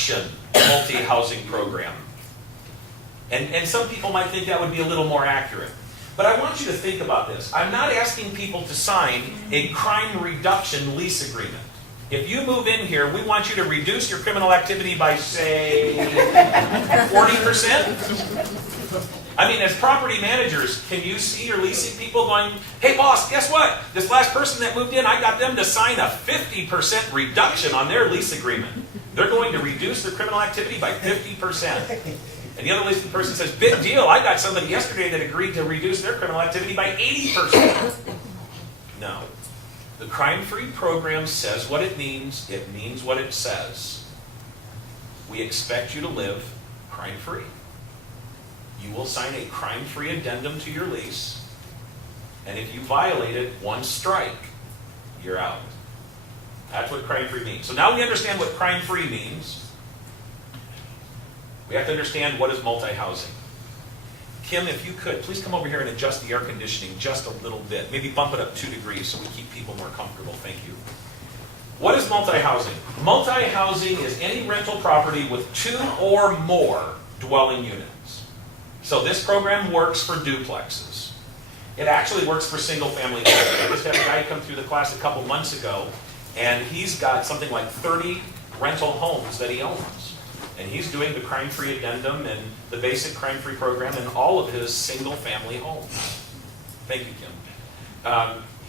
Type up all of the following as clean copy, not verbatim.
construction multi-housing program. And some people might think that would be a little more accurate. But I want you to think about this. I'm not asking people to sign a crime reduction lease agreement. If you move in here, we want you to reduce your criminal activity by, say, 40%. I mean, as property managers, can you see your leasing people going, hey boss, guess what? This last person that moved in, I got them to sign a 50% reduction on their lease agreement. They're going to reduce their criminal activity by 50%. And the other leasing person says, big deal, I got somebody yesterday that agreed to reduce their criminal activity by 80%. No. The crime-free program says what it means what it says. We expect you to live crime-free. You will sign a crime-free addendum to your lease, and if you violate it, one strike, you're out. That's what crime-free means. So now we understand what crime-free means. We have to understand what is multi-housing. Kim, if you could, please come over here and adjust the air conditioning just a little bit. Maybe bump it up 2 degrees so we keep people more comfortable. Thank you. What is multi-housing? Multi-housing is any rental property with 2 or more dwelling units. So this program works for duplexes. It actually works for single-family homes. I just had a guy come through the class a couple months ago, and he's got something like 30 rental homes that he owns. And he's doing the crime-free addendum and the basic crime-free program in all of his single-family homes. Thank you, Kim.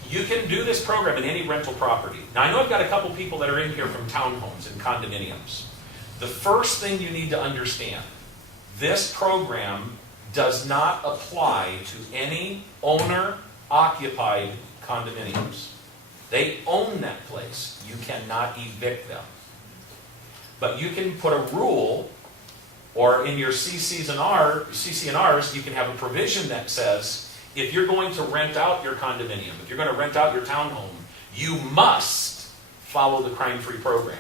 You can do this program in any rental property. Now, I know I've got a couple people that are in here from townhomes and condominiums. The first thing you need to understand, this program does not apply to any owner-occupied condominiums. They own that place. You cannot evict them. But you can put a rule, or in your CC&Rs, you can have a provision that says, if you're going to rent out your condominium, if you're going to rent out your townhome, you must follow the crime-free program.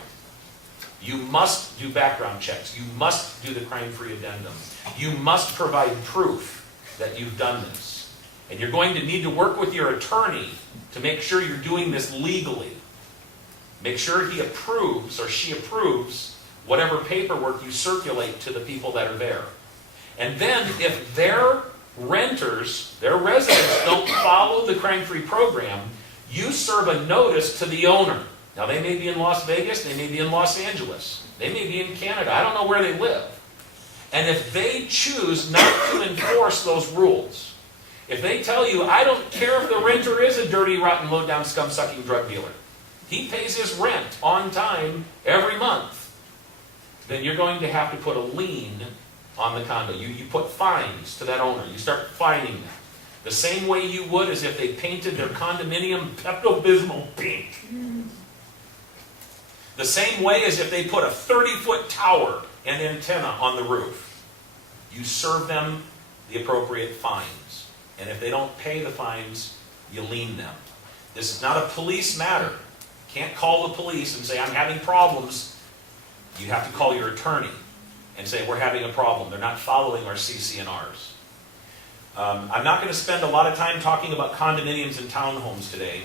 You must do background checks. You must do the crime-free addendum. You must provide proof that you've done this. And you're going to need to work with your attorney to make sure you're doing this legally. Make sure he approves or she approves whatever paperwork you circulate to the people that are there. And then if their renters, their residents don't follow the crime-free program, you serve a notice to the owner. Now they may be in Las Vegas, they may be in Los Angeles, they may be in Canada, I don't know where they live. And if they choose not to enforce those rules, if they tell you, I don't care if the renter is a dirty, rotten, low-down, scum-sucking drug dealer, he pays his rent on time every month, then you're going to have to put a lien on the condo. You put fines to that owner. You start fining them. The same way you would as if they painted their condominium Pepto-Bismol pink. The same way as if they put a 30-foot tower and antenna on the roof. You serve them the appropriate fines. And if they don't pay the fines, you lien them. This is not a police matter. Can't call the police and say, I'm having problems. You have to call your attorney and say, we're having a problem. They're not following our CC&Rs. I'm not going to spend a lot of time talking about condominiums and townhomes today.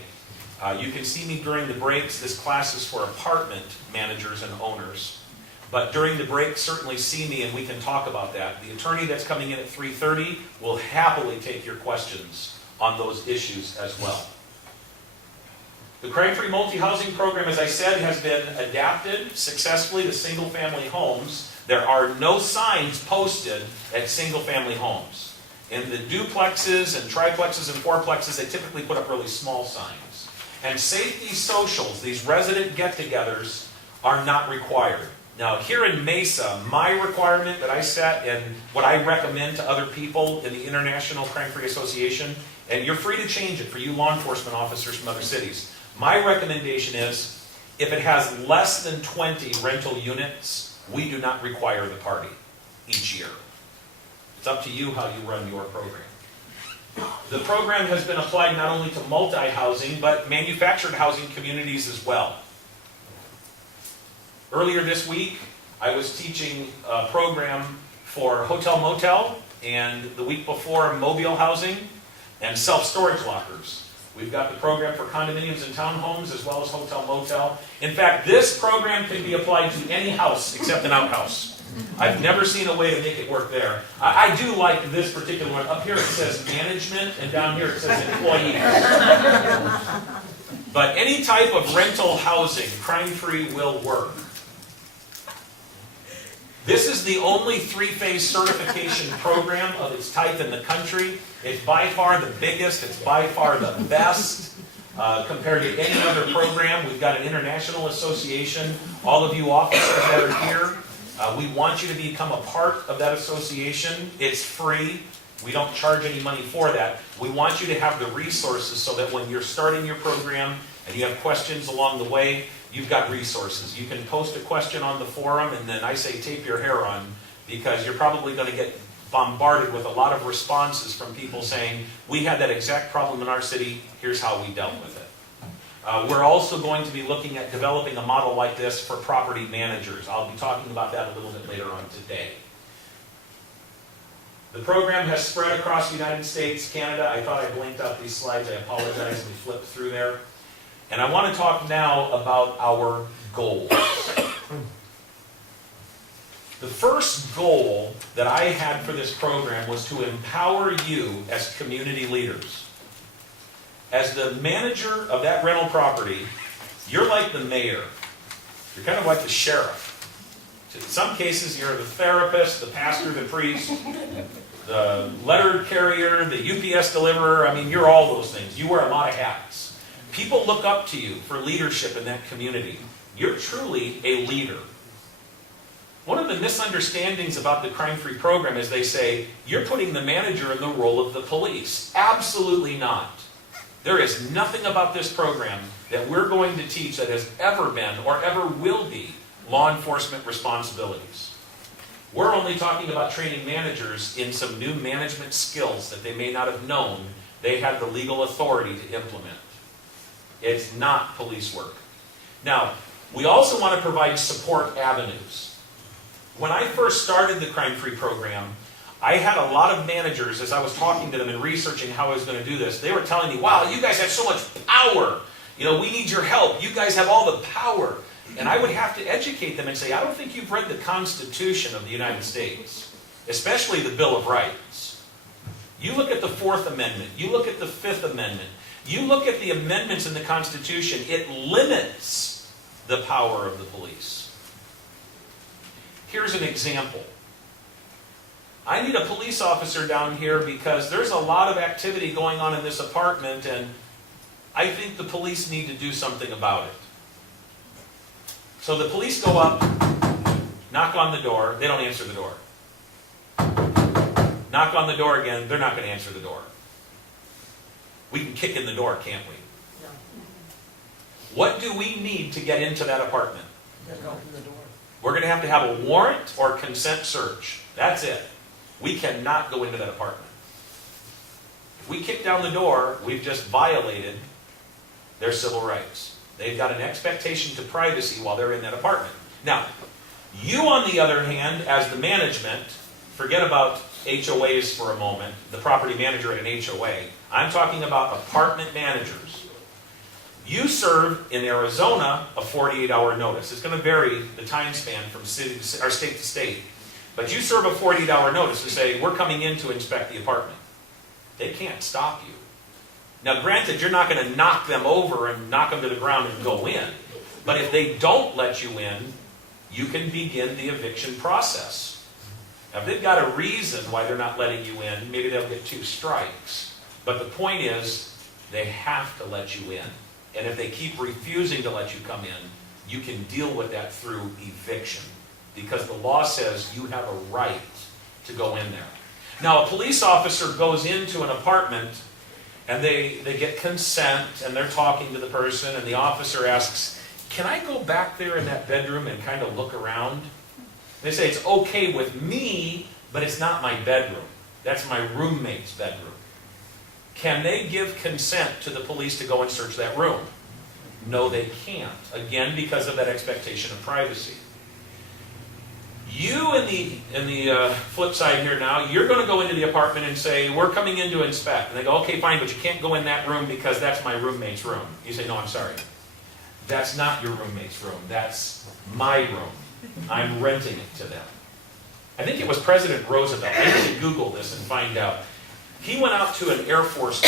You can see me during the breaks. This class is for apartment managers and owners. But during the break, certainly see me and we can talk about that. The attorney that's coming in at 3:30 will happily take your questions on those issues as well. The crime-free multi-housing program, as I said, has been adapted successfully to single-family homes. There are no signs posted at single-family homes. In the duplexes and triplexes and fourplexes, they typically put up really small signs. And safety socials, these resident get-togethers, are not required. Now, here in Mesa, my requirement that I set and what I recommend to other people in the International Crime-Free Association, and you're free to change it for you law enforcement officers from other cities, my recommendation is, if it has less than 20 rental units, we do not require the party each year. It's up to you how you run your program. The program has been applied not only to multi-housing, but manufactured housing communities as well. Earlier this week, I was teaching a program for hotel motel, and the week before, mobile housing and self-storage lockers. We've got the program for condominiums and townhomes as well as hotel motel. In fact, this program can be applied to any house except an outhouse. I've never seen a way to make it work there. I do like this particular one. Up here it says management, and down here it says employees. But any type of rental housing, crime-free, will work. This is the only three-phase certification program of its type in the country. It's by far the biggest. It's by far the best compared to any other program. We've got an international association. All of you officers that are here, we want you to become a part of that association. It's free. We don't charge any money for that. We want you to have the resources so that when you're starting your program and you have questions along the way, you've got resources. You can post a question on the forum, and then I say tape your hair on, because you're probably going to get bombarded with a lot of responses from people saying, we had that exact problem in our city, here's how we dealt with it. We're also going to be looking at developing a model like this for property managers. I'll be talking about that a little bit later on today. The program has spread across the United States, Canada. I thought I blinked out these slides. I apologize. We flipped through there. And I want to talk now about our goals. The first goal that I had for this program was to empower you as community leaders. As the manager of that rental property, you're like the mayor. You're kind of like the sheriff. In some cases, you're the therapist, the pastor, the priest, the letter carrier, the UPS deliverer. I mean, you're all those things. You wear a lot of hats. People look up to you for leadership in that community. You're truly a leader. One of the misunderstandings about the crime-free program is they say, you're putting the manager in the role of the police. Absolutely not. There is nothing about this program that we're going to teach that has ever been or ever will be law enforcement responsibilities. We're only talking about training managers in some new management skills that they may not have known they had the legal authority to implement. It's not police work. Now, we also want to provide support avenues. When I first started the crime-free program, I had a lot of managers, as I was talking to them and researching how I was going to do this, they were telling me, wow, you guys have so much power. You know, we need your help. You guys have all the power. And I would have to educate them and say, I don't think you've read the Constitution of the United States, especially the Bill of Rights. You look at the Fourth Amendment. You look at the Fifth Amendment. You look at the amendments in the Constitution. It limits the power of the police. Here's an example. I need a police officer down here because there's a lot of activity going on in this apartment, and I think the police need to do something about it. So the police go up, knock on the door, they don't answer the door. Knock on the door again, they're not going to answer the door. We can kick in the door, can't we? No. What do we need to get into that apartment? Open the door. We're going to have a warrant or consent search. That's it. We cannot go into that apartment. If we kick down the door, we've just violated their civil rights. They've got an expectation to privacy while they're in that apartment. Now, you on the other hand, as the management, forget about HOAs for a moment, the property manager at an HOA. I'm talking about apartment managers. You serve in Arizona a 48-hour notice. It's going to vary the time span from city to, or state to state. But you serve a 48-hour notice to say, we're coming in to inspect the apartment. They can't stop you. Now, granted, you're not going to knock them over and knock them to the ground and go in. But if they don't let you in, you can begin the eviction process. Now, if they've got a reason why they're not letting you in, maybe they'll get 2 strikes. But the point is, they have to let you in. And if they keep refusing to let you come in, you can deal with that through eviction. Because the law says you have a right to go in there. Now, a police officer goes into an apartment and they get consent and they're talking to the person, and the officer asks, can I go back there in that bedroom and kind of look around? They say, it's okay with me, but it's not my bedroom. That's my roommate's bedroom. Can they give consent to the police to go and search that room? No, they can't. Again, because of that expectation of privacy. You in the flip side here now, you're going to go into the apartment and say, we're coming in to inspect. And they go, okay, fine, but you can't go in that room because that's my roommate's room. You say, no, I'm sorry. That's not your roommate's room. That's my room. I'm renting it to them. I think it was President Roosevelt. I need to Google this and find out. He went out to an Air Force